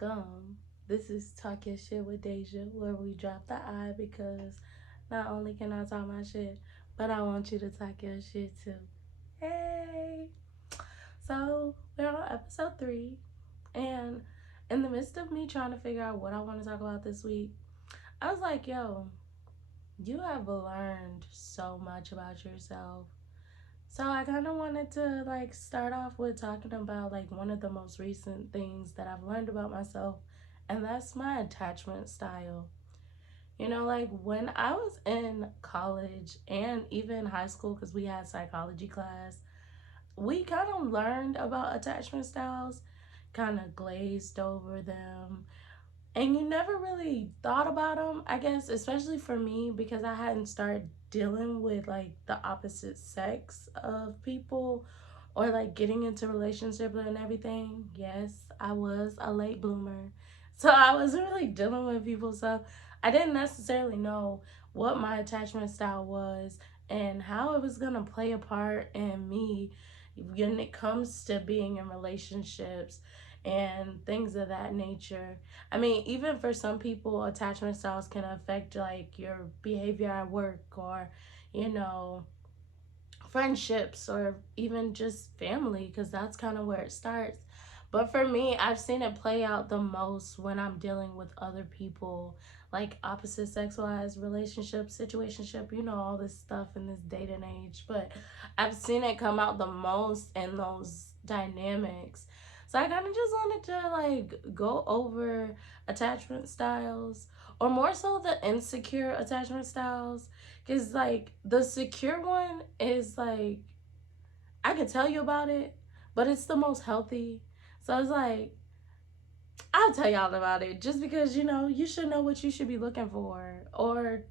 welcome. This is Talk Your Shit with Deja, where we drop the I because not only can I talk my shit, but I want you to talk your shit too. Hey! So, we're on episode 3, and in the midst of me trying to figure out what I want to talk about this week, I was like, yo, you have learned so much about yourself. So I kind of wanted to start off with talking about one of the most recent things that I've learned about myself, and that's my attachment style. When I was in college and even high school, because we had psychology class, we kind of learned about attachment styles, kind of glazed over them, and you never really thought about them, I guess, especially for me, because I hadn't started dealing with the opposite sex of people or getting into relationships and everything. Yes, I was a late bloomer. So I wasn't really dealing with people, so I didn't necessarily know what my attachment style was and how it was going to play a part in me when it comes to being in relationships and things of that nature. I mean, even for some people, attachment styles can affect your behavior at work or, you know, friendships or even just family, because that's kind of where it starts. But for me, I've seen it play out the most when I'm dealing with other people, like opposite sex wise, relationship, situationship, all this stuff in this date and age. But I've seen it come out the most in those dynamics. So I kind of just wanted to go over attachment styles, or more so the insecure attachment styles, because the secure one is I could tell you about it, but it's the most healthy. So it's I'll tell y'all about it just because you should know what you should be looking for or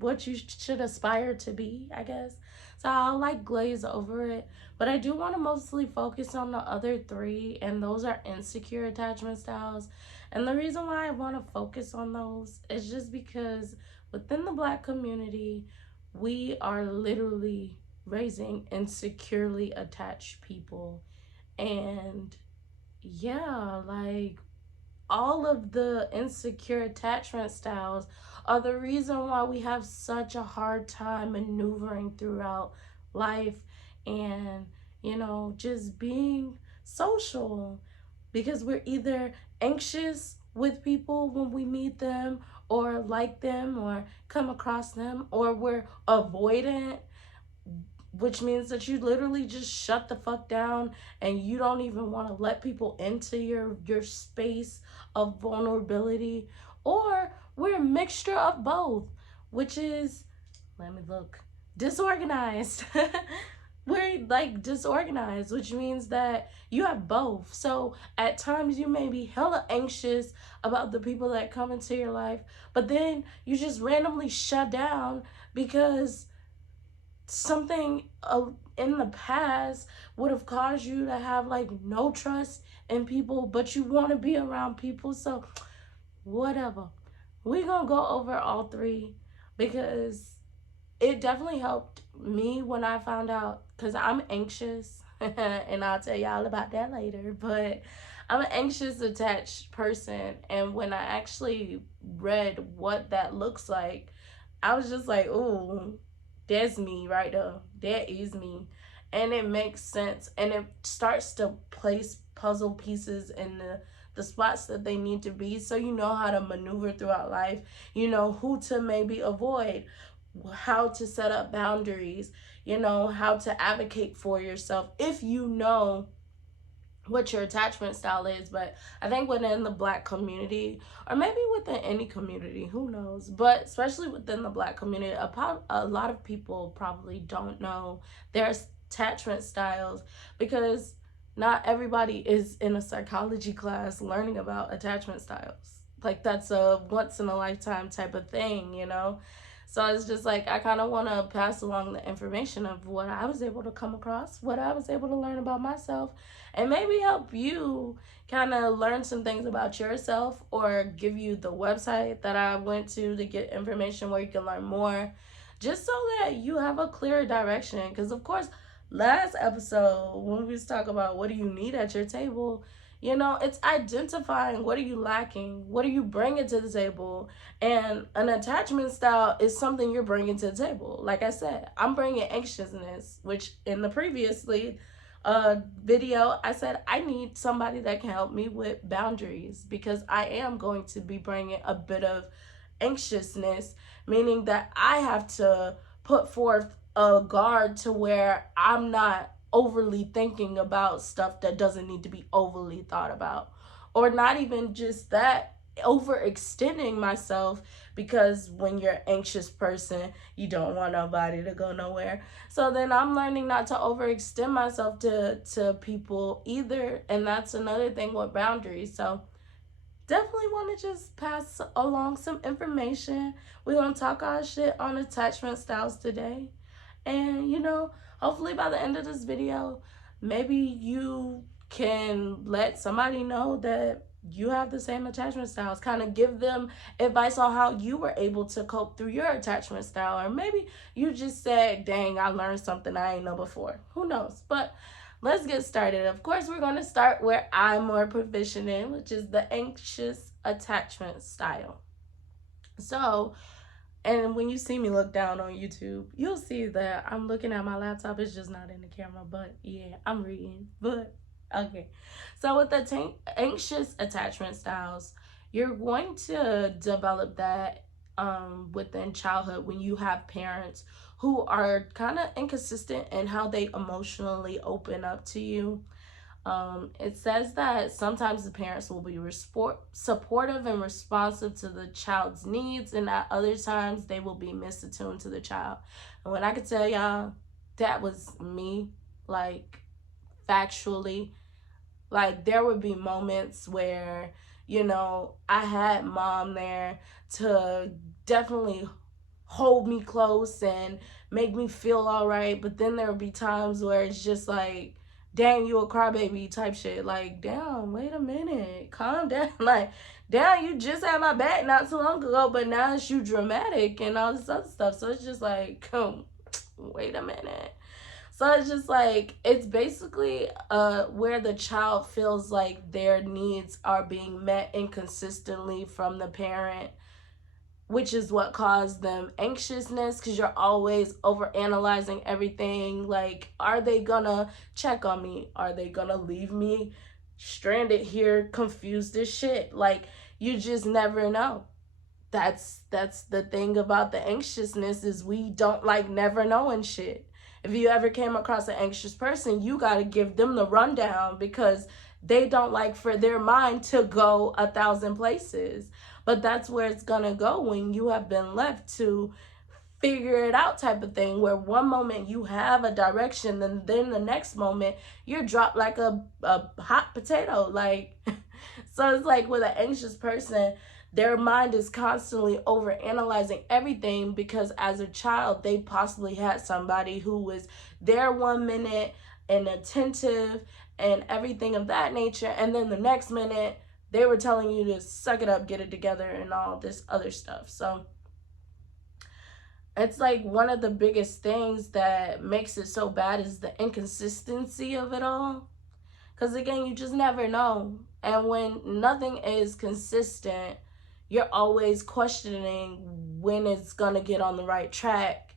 what you should aspire to be, I guess. So I'll glaze over it. But I do want to mostly focus on the other three, and those are insecure attachment styles. And the reason why I want to focus on those is just because within the Black community, we are literally raising insecurely attached people. And yeah, all of the insecure attachment styles are the reason why we have such a hard time maneuvering throughout life and, just being social, because we're either anxious with people when we meet them or like them or come across them, or we're avoidant, which means that you literally just shut the fuck down and you don't even want to let people into your space of vulnerability. Or we're a mixture of both, which is, let me look, disorganized. We're disorganized, which means that you have both. So at times you may be hella anxious about the people that come into your life, but then you just randomly shut down because something in the past would have caused you to have no trust in people, but you want to be around people. So whatever, we gonna go over all three because it definitely helped me when I found out, because I'm anxious and I'll tell y'all about that later. But I'm an anxious attached person, and when I actually read what that looks like, I was just like, ooh, that's me right there. That is me. And it makes sense. And it starts to place puzzle pieces in the spots that they need to be, so you know how to maneuver throughout life. You know who to maybe avoid, how to set up boundaries, how to advocate for yourself if you know what your attachment style is. But I think within the Black community, or maybe within any community, who knows, but especially within the Black community, a lot of people probably don't know their attachment styles, because not everybody is in a psychology class learning about attachment styles. That's a once in a lifetime type of thing. So it's just I kind of want to pass along the information of what I was able to come across, what I was able to learn about myself, and maybe help you kind of learn some things about yourself, or give you the website that I went to get information where you can learn more, just so that you have a clearer direction. Because, of course, last episode, when we was talking about what do you need at your table, You know, it's identifying what are you lacking, what are you bringing to the table, and an attachment style is something you're bringing to the table. Like I said, I'm bringing anxiousness, which in the previously video I said I need somebody that can help me with boundaries because I am going to be bringing a bit of anxiousness, meaning that I have to put forth a guard to where I'm not overly thinking about stuff that doesn't need to be overly thought about. Or not even just that, overextending myself, because when you're an anxious person, you don't want nobody to go nowhere. So then I'm learning not to overextend myself to people either, and that's another thing with boundaries. So definitely want to just pass along some information. We're going to talk our shit on attachment styles today. And, you know, hopefully by the end of this video, maybe you can let somebody know that you have the same attachment styles. Kind of give them advice on how you were able to cope through your attachment style. Or maybe you just said, dang, I learned something I ain't know before. Who knows? But let's get started. Of course, we're going to start where I'm more proficient in, which is the anxious attachment style. So, and when you see me look down on YouTube, you'll see that I'm looking at my laptop. It's just not in the camera, but yeah, I'm reading. But okay. So with the anxious attachment styles, you're going to develop that within childhood when you have parents who are kind of inconsistent in how they emotionally open up to you. It says that sometimes the parents will be supportive and responsive to the child's needs, and at other times they will be misattuned to the child. And when I could tell y'all, that was me, like factually. Like there would be moments where, you know, I had mom there to definitely hold me close and make me feel all right, but then there would be times where it's just like, dang, you a crybaby type shit. Like, damn, wait a minute, calm down. Like, damn, you just had my back not too long ago, but now it's you dramatic and all this other stuff. So it's just like, wait a minute. So it's just like, it's basically where the child feels like their needs are being met inconsistently from the parent, which is what caused them anxiousness, because you're always over analyzing everything. Like, are they gonna check on me? Are they gonna leave me stranded here confused as shit? Like, you just never know. That's the thing about the anxiousness, is we don't like never knowing shit. If you ever came across an anxious person, you got to give them the rundown, because they don't like for their mind to go 1,000 places. But that's where it's going to go when you have been left to figure it out, type of thing, where one moment you have a direction and then the next moment you're dropped like a hot potato. Like, so it's like with an anxious person, their mind is constantly over analyzing everything, because as a child they possibly had somebody who was there 1 minute and attentive and everything of that nature, and then the next minute they were telling you to suck it up, get it together, and all this other stuff. So it's like one of the biggest things that makes it so bad is the inconsistency of it all. Because again, you just never know. And when nothing is consistent, you're always questioning when it's going to get on the right track.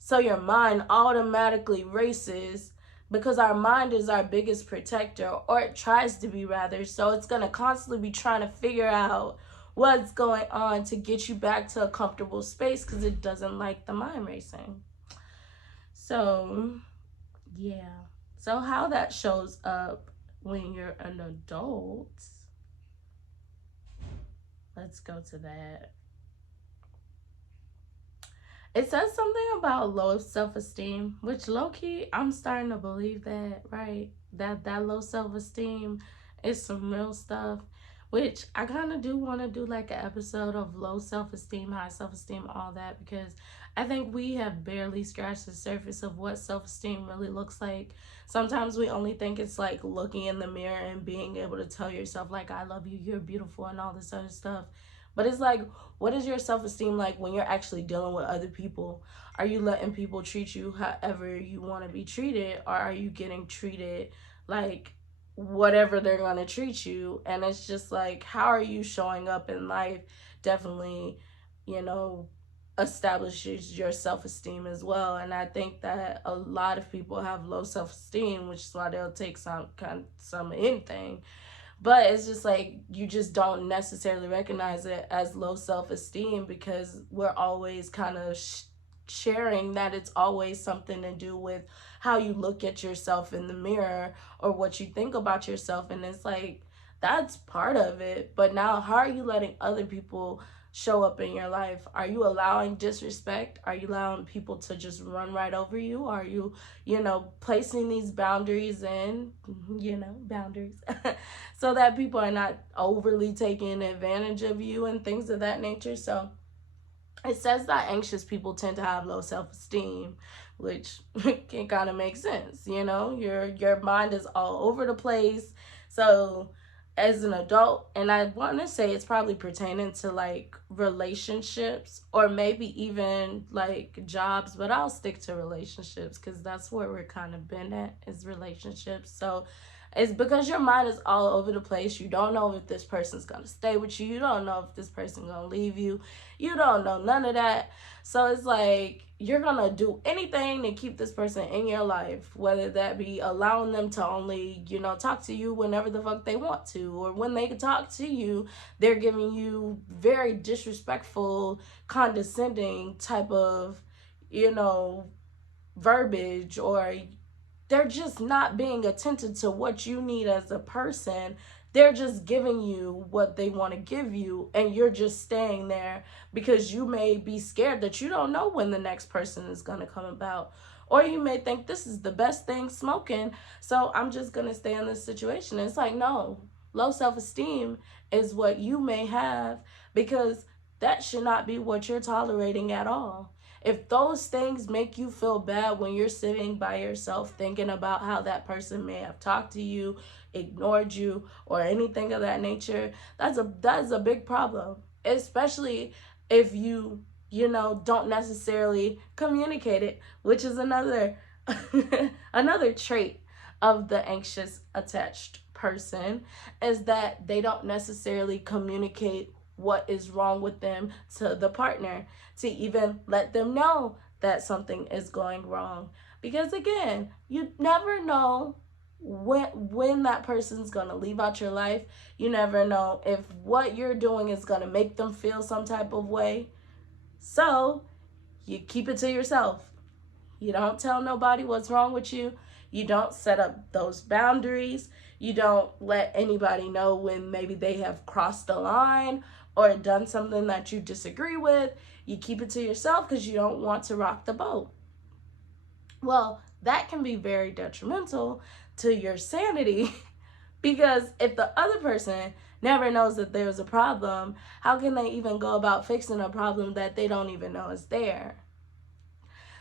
So your mind automatically races, because our mind is our biggest protector, or it tries to be rather. So it's going to constantly be trying to figure out what's going on to get you back to a comfortable space, because it doesn't like the mind racing. So, yeah. So how that shows up when you're an adult, let's go to that. It says something about low self-esteem, which low-key, I'm starting to believe that, right? That low self-esteem is some real stuff, which I kind of do want to do like an episode of low self-esteem, high self-esteem, all that, because I think we have barely scratched the surface of what self-esteem really looks like. Sometimes we only think it's like looking in the mirror and being able to tell yourself like, I love you, you're beautiful, and all this other stuff. But it's like, what is your self-esteem like when you're actually dealing with other people? Are you letting people treat you however you want to be treated? Or are you getting treated like whatever they're going to treat you. And it's just like, how are you showing up in life definitely, you know, establishes your self-esteem as well. And I think that a lot of people have low self-esteem, which is why they'll take some anything. But it's just like, you just don't necessarily recognize it as low self-esteem, because we're always kind of sharing that it's always something to do with how you look at yourself in the mirror or what you think about yourself. And it's like, that's part of it. But now, how are you letting other people show up in your life? Are you allowing disrespect? Are you allowing people to just run right over you? Are you, placing these boundaries in, boundaries, so that people are not overly taking advantage of you and things of that nature? So it says that anxious people tend to have low self-esteem, which can kind of make sense. Your mind is all over the place. So as an adult, and I want to say it's probably pertaining to like relationships or maybe even like jobs, but I'll stick to relationships because that's where we're kind of been at, is relationships. So it's because your mind is all over the place. You don't know if this person's going to stay with you. You don't know if this person's going to leave you. You don't know none of that. So it's like, you're going to do anything to keep this person in your life, whether that be allowing them to only, talk to you whenever the fuck they want to, or when they can talk to you, they're giving you very disrespectful, condescending type of, verbiage, or they're just not being attentive to what you need as a person. They're just giving you what they want to give you, and you're just staying there because you may be scared that you don't know when the next person is going to come about. Or you may think this is the best thing smoking, so I'm just going to stay in this situation. It's like, no, low self-esteem is what you may have, because that should not be what you're tolerating at all. If those things make you feel bad when you're sitting by yourself thinking about how that person may have talked to you, ignored you, or anything of that nature, that is a big problem. Especially if you don't necessarily communicate it, which is another another trait of the anxious attached person, is that they don't necessarily communicate what is wrong with them to the partner, to even let them know that something is going wrong. Because again, you never know when that person's going to leave out your life. You never know if what you're doing is going to make them feel some type of way. So you keep it to yourself. You don't tell nobody what's wrong with you. You don't set up those boundaries. You don't let anybody know when maybe they have crossed the line or done something that you disagree with. You keep it to yourself because you don't want to rock the boat. Well, that can be very detrimental to your sanity because if the other person never knows that there's a problem, how can they even go about fixing a problem that they don't even know is there?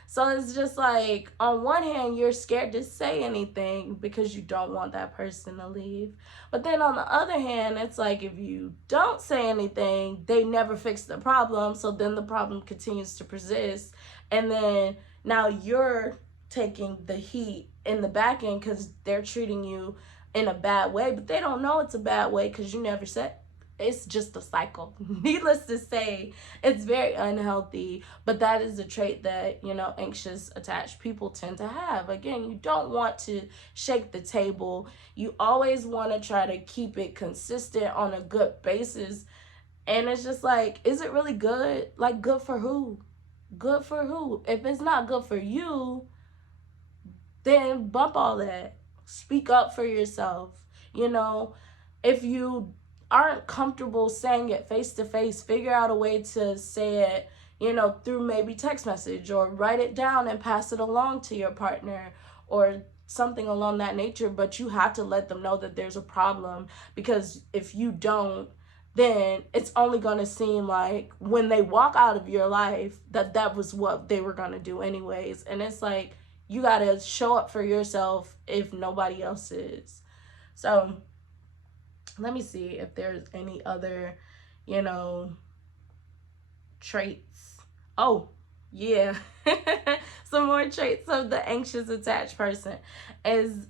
So it's just like, on one hand, you're scared to say anything because you don't want that person to leave. But then on the other hand, it's like, if you don't say anything, they never fix the problem. So then the problem continues to persist. And then now you're taking the heat in the back end because they're treating you in a bad way. But they don't know it's a bad way because you never said. It's just a cycle. Needless to say, it's very unhealthy, but that is a trait that, anxious attached people tend to have. Again, you don't want to shake the table. You always want to try to keep it consistent on a good basis. And it's just like, is it really good? Like, good for who? Good for who? If it's not good for you, then bump all that. Speak up for yourself. If you aren't comfortable saying it face to face, figure out a way to say it, through maybe text message, or write it down and pass it along to your partner or something along that nature. But you have to let them know that there's a problem, because if you don't, then it's only going to seem like when they walk out of your life that was what they were going to do anyways. And it's like, you got to show up for yourself if nobody else is. So let me see if there's any other, traits. Oh, yeah. Some more traits of the anxious attached person is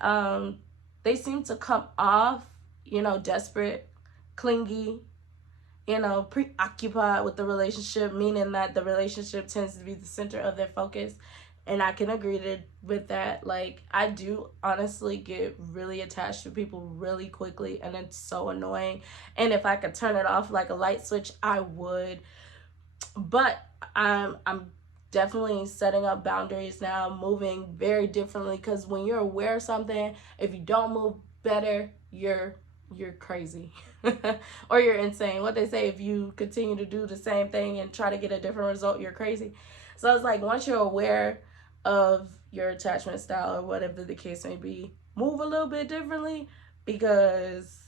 they seem to come off, desperate, clingy, preoccupied with the relationship, meaning that the relationship tends to be the center of their focus. And I can agree with that. Like, I do honestly get really attached to people really quickly, and it's so annoying. And if I could turn it off like a light switch, I would. But I'm definitely setting up boundaries now, moving very differently, because when you're aware of something, if you don't move better, you're crazy. Or you're insane. What they say, if you continue to do the same thing and try to get a different result, you're crazy. So it's like, once you're aware of your attachment style or whatever the case may be, move a little bit differently, because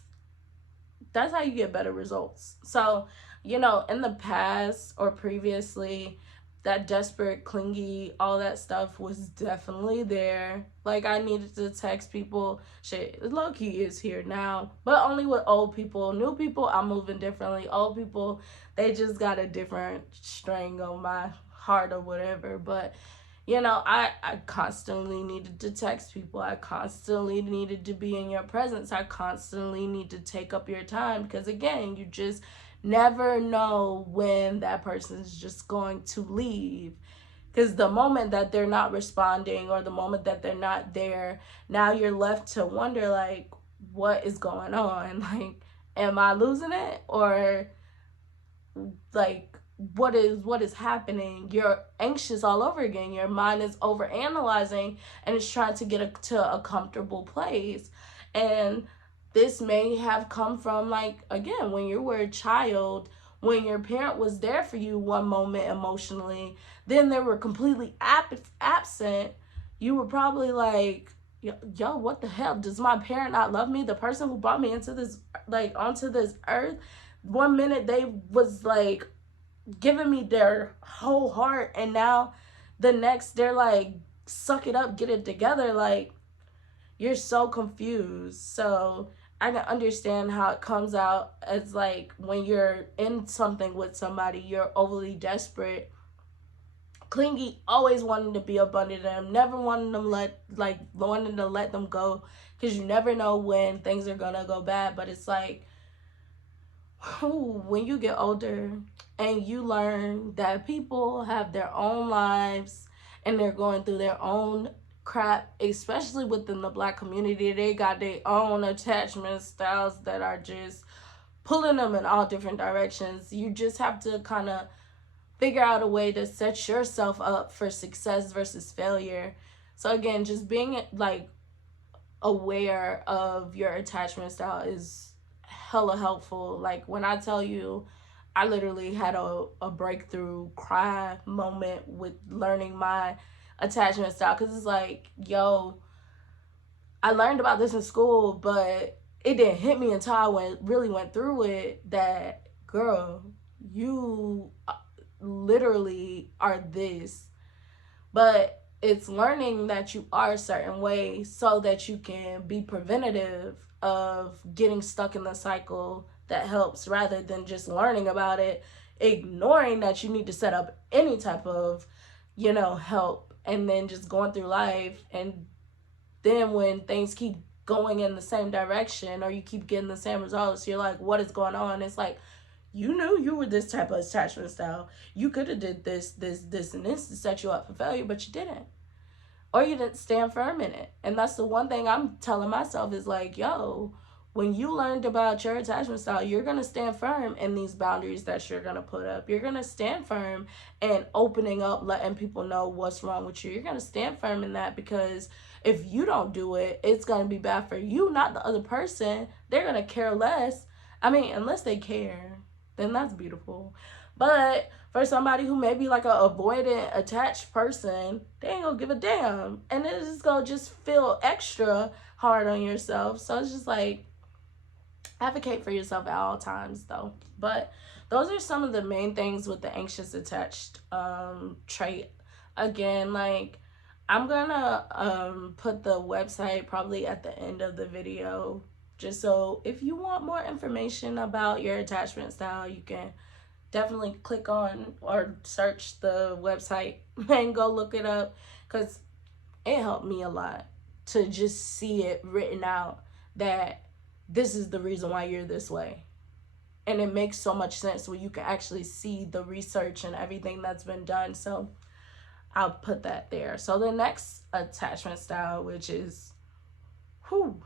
that's how you get better results. So, in the past or previously, that desperate, clingy, all that stuff was definitely there. Like, I needed to text people. Shit, low key is here now, but only with old people. New people, I'm moving differently. Old people, they just got a different string on my heart or whatever. But I constantly needed to text people. I constantly needed to be in your presence. I constantly need to take up your time, because, again, you just never know when that person's just going to leave. Because the moment that they're not responding, or the moment that they're not there, now you're left to wonder, like, what is going on? Like, am I losing it? Or, like, what is happening? You're anxious all over again. Your mind is over analyzing, and it's trying to get to a comfortable place. And this may have come from, like, again, when you were a child, when your parent was there for you one moment emotionally, then they were completely absent. You were probably like, yo, what the hell? Does my parent not love me? The person who brought me into this, like, onto this earth, one minute they was like giving me their whole heart, and now the next they're like, suck it up, get it together. Like, you're so confused. So I can understand how it comes out as, like, when you're in something with somebody, you're overly desperate, clingy, always wanting to be up under them, never wanting them wanting to let them go, because you never know when things are gonna go bad. But it's like, when you get older and you learn that people have their own lives and they're going through their own crap, especially within the Black community, they got their own attachment styles that are just pulling them in all different directions. You just have to kind of figure out a way to set yourself up for success versus failure. So again, just being, like, aware of your attachment style is hella helpful. Like, when I tell you, I literally had a breakthrough cry moment with learning my attachment style, because it's like, yo, I learned about this in school, but it didn't hit me until I really went through it, that, girl, you literally are this. But it's learning that you are a certain way so that you can be preventative of getting stuck in the cycle that helps, rather than just learning about it, ignoring that you need to set up any type of, help, and then just going through life. And then when things keep going in the same direction, or you keep getting the same results, you're like, what is going on? It's like, you knew you were this type of attachment style. You could have did this, and this to set you up for failure, but you didn't. Or you didn't stand firm in it. And that's the one thing I'm telling myself is, like, yo, when you learned about your attachment style, you're going to stand firm in these boundaries that you're going to put up. You're going to stand firm in opening up, letting people know what's wrong with you. You're going to stand firm in that, because if you don't do it, it's going to be bad for you, not the other person. They're going to care less. I mean, unless they care, then that's beautiful. But for somebody who may be like a avoidant, attached person, they ain't gonna give a damn. And it's just gonna just feel extra hard on yourself. So it's just like, advocate for yourself at all times, though. But those are some of the main things with the anxious attached trait. Again, like, I'm gonna put the website probably at the end of the video, just so if you want more information about your attachment style, you can definitely click on or search the website and go look it up, because it helped me a lot to just see it written out. that this is the reason why you're this way. And it makes so much sense when you can actually see the research and everything that's been done. So I'll put that there. So the next attachment style, which is,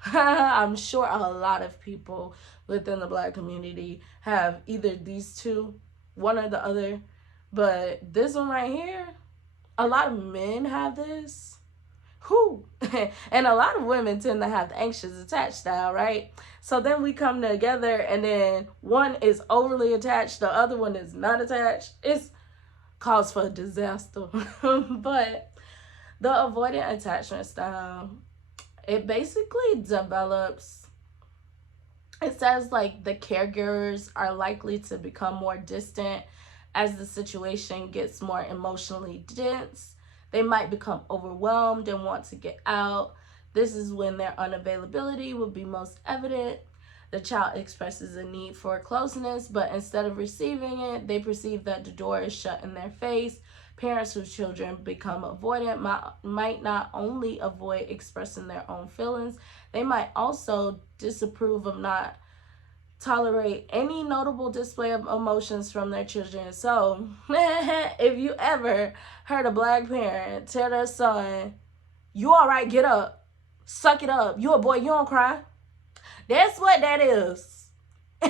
I'm sure a lot of people within the Black community have either these two, one or the other. But this one right here, a lot of men have this. And a lot of women tend to have the anxious attached style, right? So then we come together and then one is overly attached, the other one is not attached. It's cause for a disaster. But the avoidant attachment style, it basically develops, it says like the caregivers are likely to become more distant as the situation gets more emotionally dense. They might become overwhelmed and want to get out. This is when their unavailability will be most evident. The child expresses a need for closeness, but instead of receiving it, they perceive that the door is shut in their face. Parents whose children become avoidant might not only avoid expressing their own feelings, they might also disapprove of not tolerate any notable display of emotions from their children. So, if you ever heard a Black parent tell their son, "You all right, get up, suck it up, you a boy, you don't cry," that's what that is.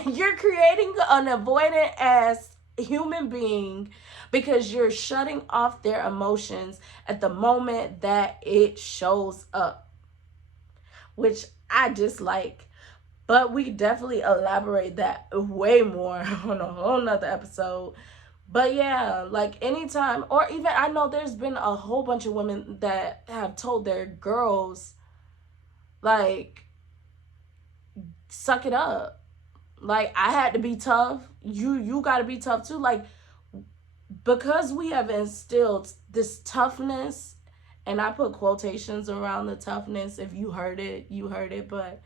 You're creating an avoidant ass human being because you're shutting off their emotions at the moment that it shows up, which I dislike. But we definitely elaborate that way more on a whole nother episode. But yeah, like anytime, or even I know there's been a whole bunch of women that have told their girls, like, suck it up. Like, I had to be tough. You gotta be tough too. Like, because we have instilled this toughness, and I put quotations around the toughness. If you heard it, you heard it. But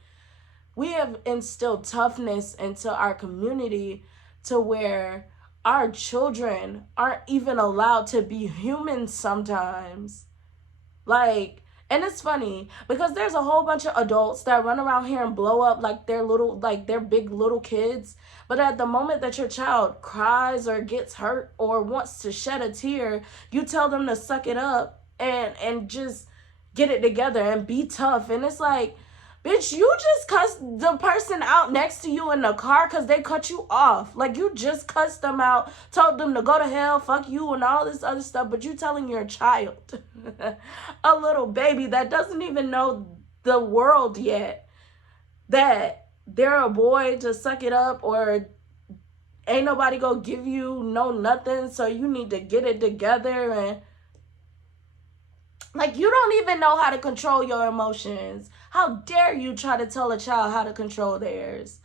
we have instilled toughness into our community to where our children aren't even allowed to be human sometimes. Like, and it's funny because there's a whole bunch of adults that run around here and blow up like they're big little kids. But at the moment that your child cries or gets hurt or wants to shed a tear, you tell them to suck it up and just get it together and be tough. And it's like, bitch, you just cussed the person out next to you in the car because they cut you off. Like, you just cussed them out, told them to go to hell, fuck you, and all this other stuff. But you telling your child, a little baby that doesn't even know the world yet, that they're a boy, to suck it up, or ain't nobody gonna give you no nothing, so you need to get it together. And like, you don't even know how to control your emotions. How dare you try to tell a child how to control theirs?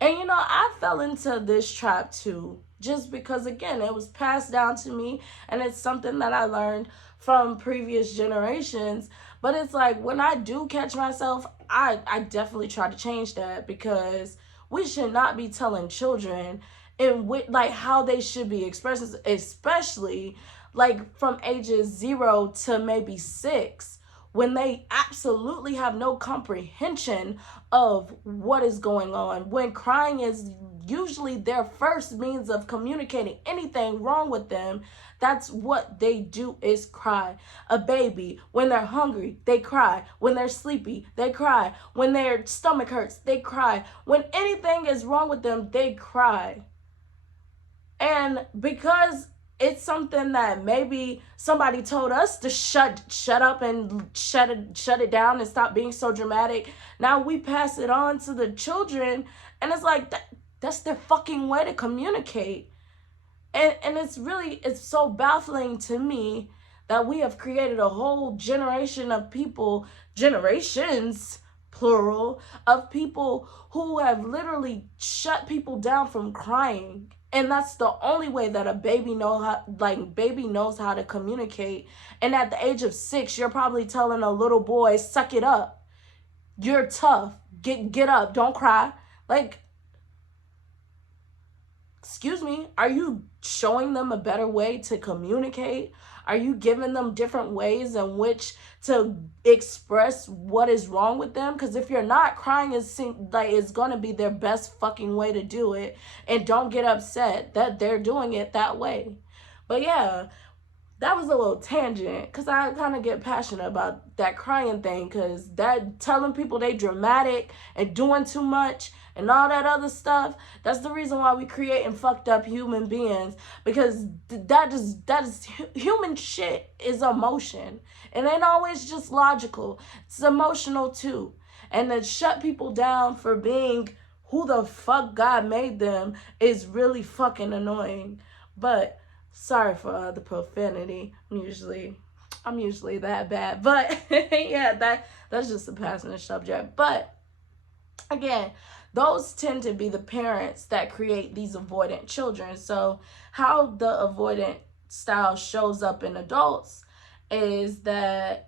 And you know, I fell into this trap too, just because, again, it was passed down to me and it's something that I learned from previous generations. But it's like, when I do catch myself, I definitely try to change that, because we should not be telling children in like how they should be expressing, especially like from ages 0 to maybe 6, when they absolutely have no comprehension of what is going on. When crying is usually their first means of communicating anything wrong with them, that's what they do, is cry. A baby, when they're hungry, they cry. When they're sleepy, they cry. When their stomach hurts, they cry. When anything is wrong with them, they cry. And because it's something that maybe somebody told us to shut up and shut it down and stop being so dramatic, now we pass it on to the children, and it's like that's their fucking way to communicate. And it's so baffling to me that we have created a whole generation of people, generations plural, of people who have literally shut people down from crying. And that's the only way that a baby knows how to communicate. And at the age of 6, you're probably telling a little boy, suck it up. You're tough. Get up. Don't cry. Like, excuse me, are you showing them a better way to communicate? Are you giving them different ways in which to express what is wrong with them? Because if you're not, crying is like it's gonna be their best fucking way to do it. And don't get upset that they're doing it that way. But yeah, that was a little tangent because I kind of get passionate about that crying thing, because that telling people they dramatic and doing too much and all that other stuff, that's the reason why we creating fucked up human beings, because that is human shit is emotion. It ain't always just logical. It's emotional too. And to shut people down for being who the fuck God made them is really fucking annoying. But sorry for the profanity. I'm usually that bad. But yeah, that's just a passionate subject. But again, those tend to be the parents that create these avoidant children. So how the avoidant style shows up in adults is that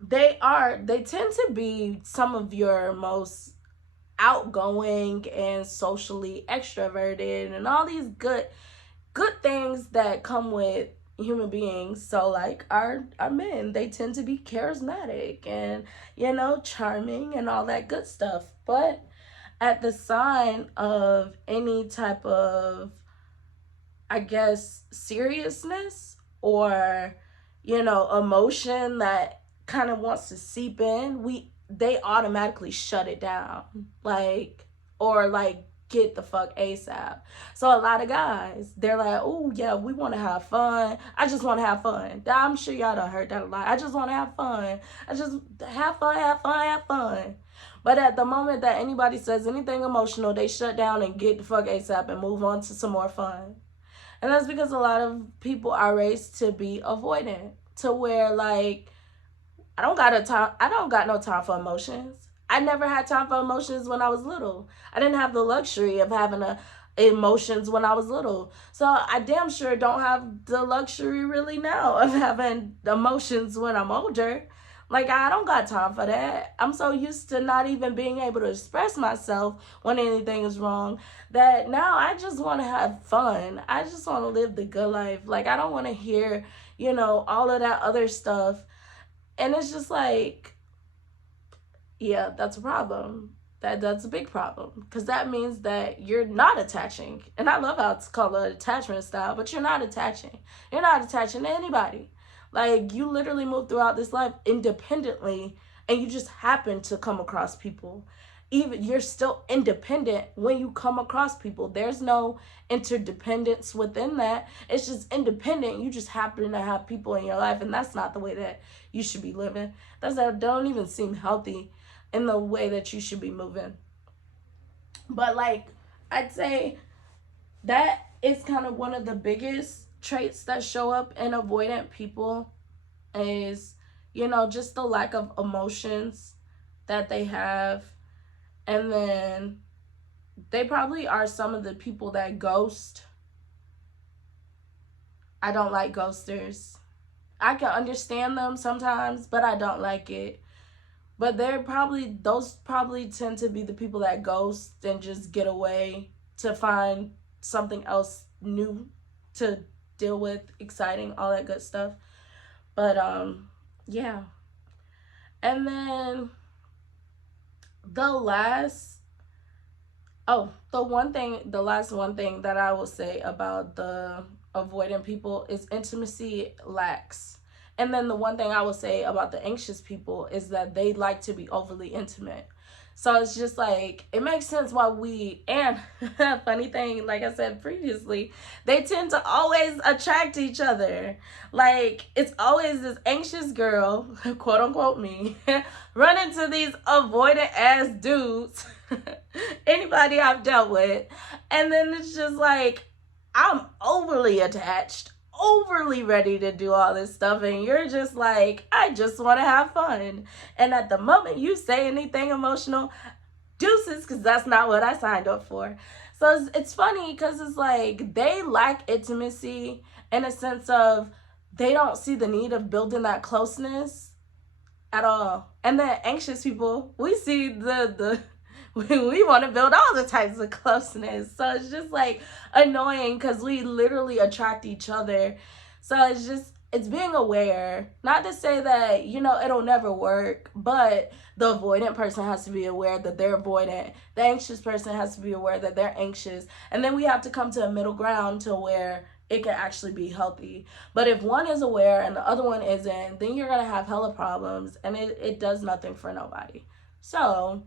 they tend to be some of your most outgoing and socially extroverted and all these good things that come with human beings. So like our men, they tend to be charismatic and, you know, charming and all that good stuff. But at the sign of any type of, I guess, seriousness or, you know, emotion that kind of wants to seep in, they automatically shut it down. Like, or like get the fuck ASAP. So a lot of guys, they're like, oh yeah, we want to have fun. I just want to have fun. I'm sure y'all done heard that a lot. I just want to have fun. I just have fun. But at the moment that anybody says anything emotional, they shut down and get the fuck ASAP and move on to some more fun. And that's because a lot of people are raised to be avoidant, to where like, I don't got no time for emotions. I never had time for emotions when I was little. I didn't have the luxury of having emotions when I was little. So I damn sure don't have the luxury really now of having emotions when I'm older. Like, I don't got time for that. I'm so used to not even being able to express myself when anything is wrong that now I just want to have fun. I just want to live the good life. Like, I don't want to hear, you know, all of that other stuff. And it's just like, yeah, that's a problem. That's a big problem, because that means that you're not attaching. And I love how it's called an attachment style, but you're not attaching. You're not attaching to anybody. Like, you literally move throughout this life independently, and you just happen to come across people. Even you're still independent when you come across people. There's no interdependence within that. It's just independent. You just happen to have people in your life, and that's not the way that you should be living. That don't even seem healthy in the way that you should be moving. But like, I'd say that is kind of one of the biggest traits that show up in avoidant people is, you know, just the lack of emotions that they have. And then they probably are some of the people that ghost. I don't like ghosters. I can understand them sometimes, but I don't like it. But those probably tend to be the people that ghost and just get away to find something else new to deal with, exciting, all that good stuff. But yeah. And then the last one thing that I will say about the avoidant people is intimacy lacks. And then the one thing I will say about the anxious people is that they like to be overly intimate. So it's just like, it makes sense why and funny thing, like I said previously, they tend to always attract each other. Like, it's always this anxious girl, quote unquote me, run into these avoidant ass dudes, anybody I've dealt with. And then it's just like, I'm overly attached, overly ready to do all this stuff, and you're just like, I just want to have fun. And at the moment you say anything emotional, deuces, because that's not what I signed up for. So it's funny because it's like they lack intimacy in a sense of they don't see the need of building that closeness at all. And then anxious people, we see we want to build all the types of closeness. So it's just like annoying because we literally attract each other. So it's being aware. Not to say that, it'll never work, but the avoidant person has to be aware that they're avoidant. The anxious person has to be aware that they're anxious. And then we have to come to a middle ground to where it can actually be healthy. But if one is aware and the other one isn't, then you're going to have hella problems, and it does nothing for nobody. So,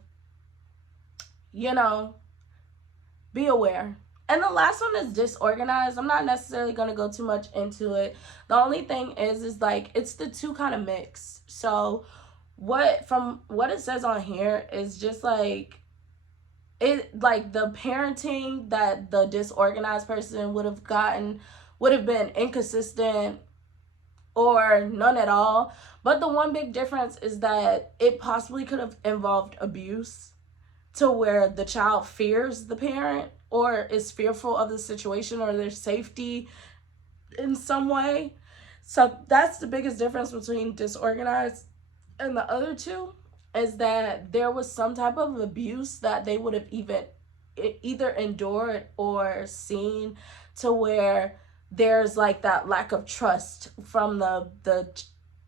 be aware. And the last one is disorganized. I'm not necessarily going to go too much into it. The only thing is like, it's the two kind of mix. So from what it says on here is just like, the parenting that the disorganized person would have been inconsistent or none at all. But the one big difference is that it possibly could have involved abuse, to where the child fears the parent or is fearful of the situation or their safety in some way. So that's the biggest difference between disorganized and the other two, is that there was some type of abuse that they would have either endured or seen, to where there's like that lack of trust from the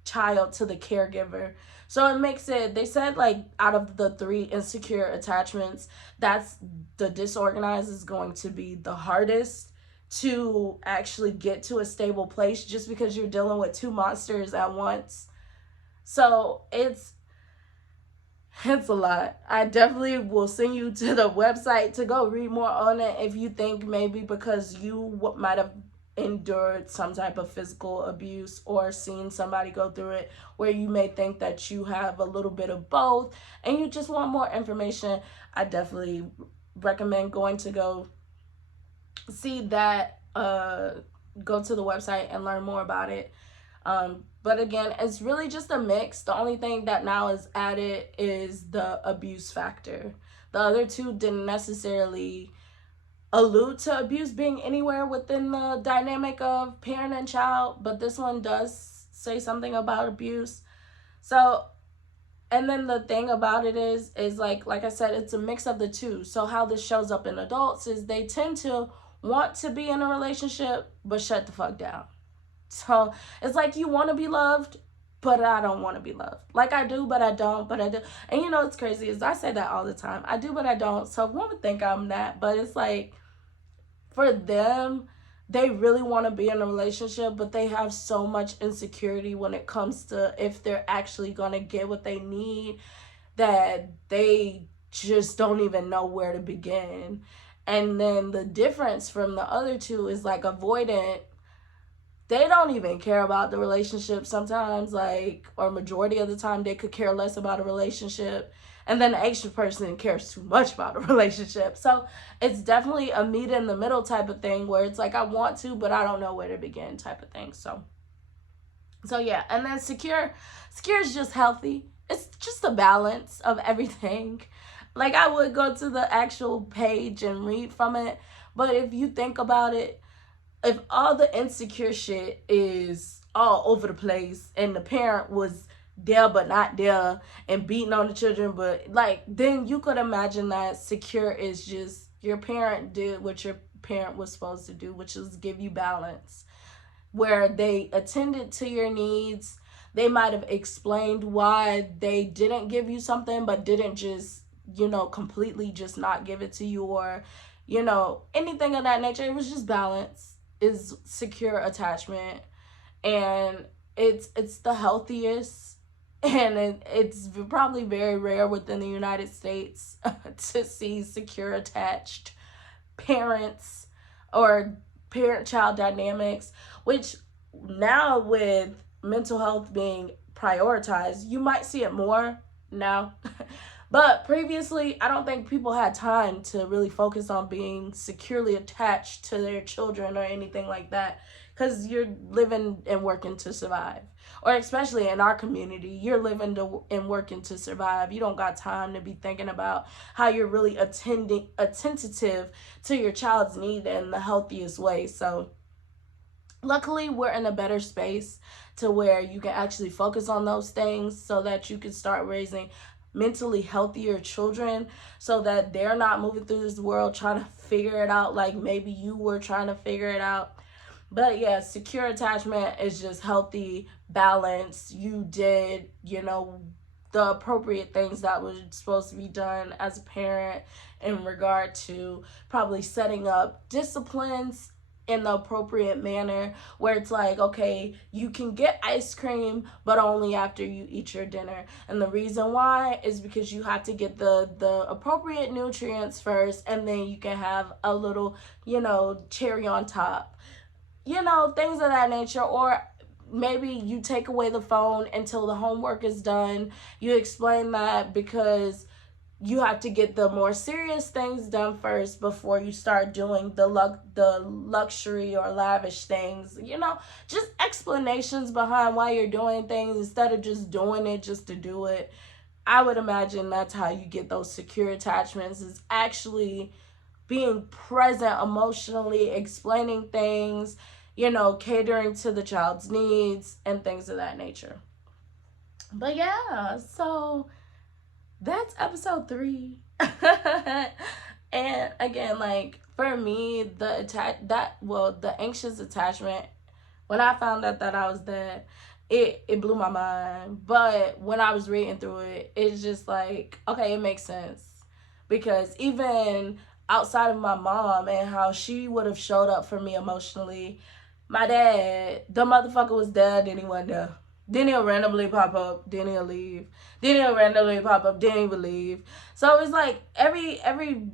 child to the caregiver. So it makes it, they said, like, out of the 3 insecure attachments, that's the disorganized is going to be the hardest to actually get to a stable place, just because you're dealing with 2 monsters at once. So it's a lot. I definitely will send you to the website to go read more on it if you think maybe because you might have endured some type of physical abuse or seen somebody go through it, where you may think that you have a little bit of both and you just want more information. I definitely recommend going to go see that, go to the website and learn more about it. But again, it's really just a mix. The only thing that now is added is the abuse factor. The other two didn't necessarily allude to abuse being anywhere within the dynamic of parent and child, but this one does say something about abuse. So, and then the thing about it is like I said, it's a mix of the two. So how this shows up in adults is they tend to want to be in a relationship but shut the fuck down. So it's like, you want to be loved, but I don't want to be loved. Like, I do, but I don't, but I do. And it's crazy is I say that all the time. I do, but I don't. So one would think I'm that, but it's like, for them, they really want to be in a relationship, but they have so much insecurity when it comes to if they're actually going to get what they need, that they just don't even know where to begin. And then the difference from the other two is like avoidant. They don't even care about the relationship sometimes, like, or majority of the time they could care less about a relationship. And then the anxious person cares too much about a relationship. So it's definitely a meet in the middle type of thing, where it's like, I want to, but I don't know where to begin type of thing. So yeah. And then secure is just healthy. It's just a balance of everything. Like, I would go to the actual page and read from it, but if you think about it, if all the insecure shit is all over the place and the parent was there but not there and beating on the children, but like, then you could imagine that secure is just your parent did what your parent was supposed to do, which is give you balance, where they attended to your needs. They might have explained why they didn't give you something, but didn't just, completely just not give it to you, or, anything of that nature. It was just balance is secure attachment, and it's the healthiest, and it's probably very rare within the United States to see secure attached parents or parent-child dynamics, which now with mental health being prioritized, you might see it more now. But previously, I don't think people had time to really focus on being securely attached to their children or anything like that, because you're living and working to survive. Or especially in our community, you're living and working to survive. You don't got time to be thinking about how you're really attentive to your child's need in the healthiest way. So luckily, we're in a better space to where you can actually focus on those things so that you can start raising mentally healthier children, so that they're not moving through this world trying to figure it out like maybe you were trying to figure it out. But yeah, secure attachment is just healthy balance. You did, the appropriate things that were supposed to be done as a parent in regard to probably setting up disciplines in the appropriate manner, where it's like, okay, you can get ice cream but only after you eat your dinner. And the reason why is because you have to get the appropriate nutrients first, and then you can have a little, cherry on top, things of that nature. Or maybe you take away the phone until the homework is done. You explain that because you have to get the more serious things done first before you start doing the luxury or lavish things. Just explanations behind why you're doing things instead of just doing it just to do it. I would imagine that's how you get those secure attachments, is actually being present emotionally, explaining things, catering to the child's needs and things of that nature. But yeah, so that's episode 3. And again, like for me, the anxious attachment, when I found out that I was that, it blew my mind. But when I was reading through it, it's just like, okay, it makes sense. Because even outside of my mom and how she would have showed up for me emotionally, my dad, the motherfucker was dead, then he wasn't there. Then he'll randomly pop up, then he'll leave. Then he'll randomly pop up, then he will leave. So it's like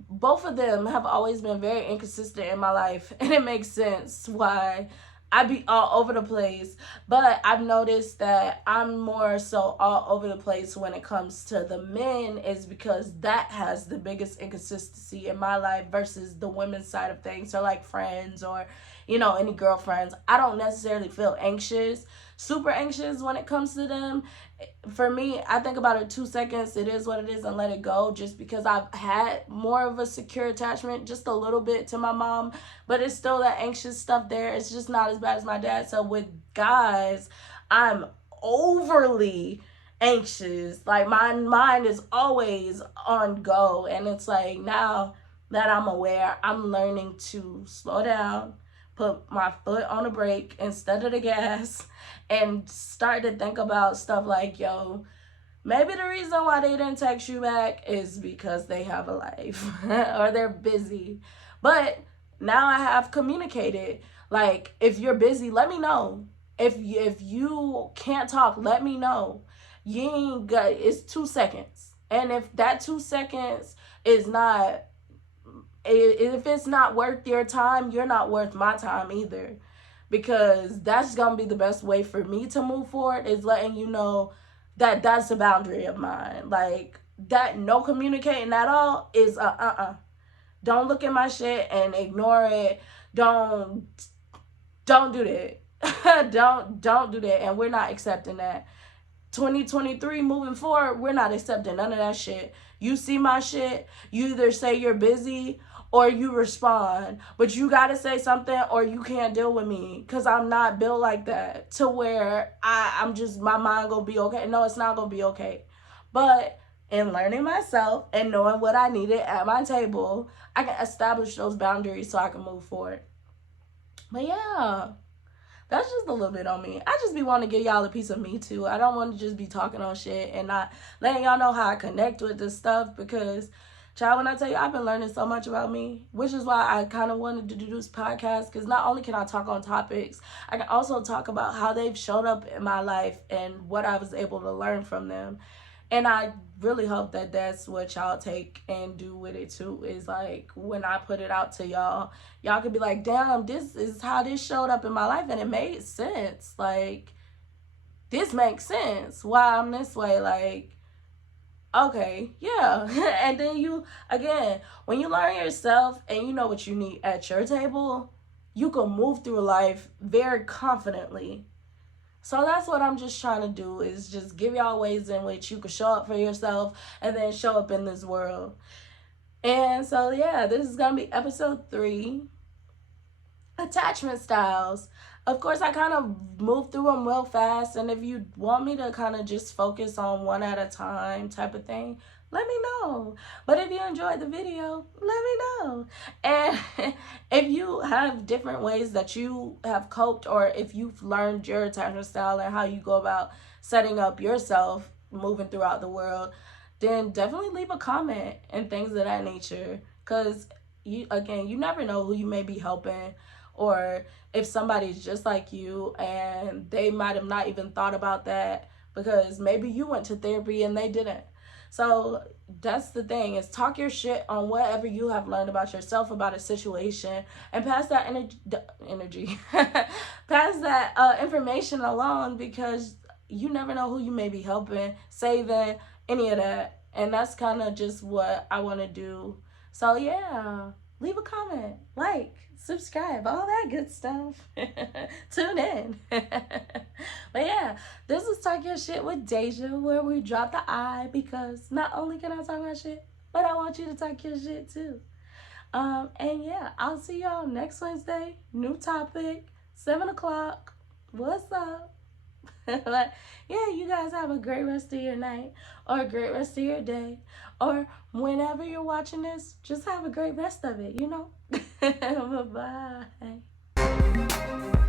both of them have always been very inconsistent in my life. And it makes sense why I be all over the place. But I've noticed that I'm more so all over the place when it comes to the men, is because that has the biggest inconsistency in my life versus the women's side of things. So like friends or, any girlfriends. I don't necessarily feel super anxious when it comes to them. For me, I think about it 2 seconds, it is what it is, and let it go, just because I've had more of a secure attachment, just a little bit, to my mom, but it's still that anxious stuff there. It's just not as bad as my dad. So with guys, I'm overly anxious. Like my mind is always on go, and it's like, now that I'm aware, I'm learning to slow down, put my foot on the brake instead of the gas, and start to think about stuff like, yo, maybe the reason why they didn't text you back is because they have a life or they're busy. But now I have communicated, like, if you're busy, let me know. If you can't talk, let me know. You ain't got, it's 2 seconds. And if that 2 seconds is not, if it's not worth your time, you're not worth my time either. Because that's going to be the best way for me to move forward, is letting you know that that's a boundary of mine. Like, that no communicating at all is Don't look at my shit and ignore it. Don't do that. don't do that. And we're not accepting that. 2023 moving forward, we're not accepting none of that shit. You see my shit, you either say you're busy or you respond, but you gotta say something or you can't deal with me, because I'm not built like that to where I'm just, my mind gonna be okay. No, it's not gonna be okay. But in learning myself and knowing what I needed at my table, I can establish those boundaries so I can move forward. But yeah, that's just a little bit on me. I just be wanting to give y'all a piece of me too. I don't want to just be talking on shit and not letting y'all know how I connect with this stuff, because, child, when I tell you, I've been learning so much about me, which is why I kind of wanted to do this podcast, because not only can I talk on topics, I can also talk about how they've showed up in my life and what I was able to learn from them. And I really hope that that's what y'all take and do with it too, is like, when I put it out to y'all could be like, damn, this is how this showed up in my life, and it made sense. Like, this makes sense why I'm this way. Like, okay, yeah. And then you, again, when you learn yourself and you know what you need at your table, you can move through life very confidently. So that's what I'm just trying to do, is just give y'all ways in which you can show up for yourself and then show up in this world. And so, yeah, this is going to be episode 3, attachment styles. Of course, I kind of move through them real fast. And if you want me to kind of just focus on one at a time type of thing, let me know. But if you enjoyed the video, let me know. And if you have different ways that you have coped, or if you've learned your attachment style and how you go about setting up yourself moving throughout the world, then definitely leave a comment and things of that nature. Because you never know who you may be helping, or if somebody's just like you and they might have not even thought about that because maybe you went to therapy and they didn't. So that's the thing, is talk your shit on whatever you have learned about yourself, about a situation, and pass that energy pass that information along, because you never know who you may be helping, saving, any of that. And that's kind of just what I want to do. So yeah, leave a comment, like, subscribe, all that good stuff. Tune in. But yeah, this is Talk Your Shit with Deja, where we drop the I, because not only can I talk my shit, but I want you to talk your shit too. And yeah, I'll see y'all next Wednesday. New topic, 7 o'clock. What's up? But yeah, you guys have a great rest of your night, or a great rest of your day, or whenever you're watching this, just have a great rest of it, you know? Bye bye.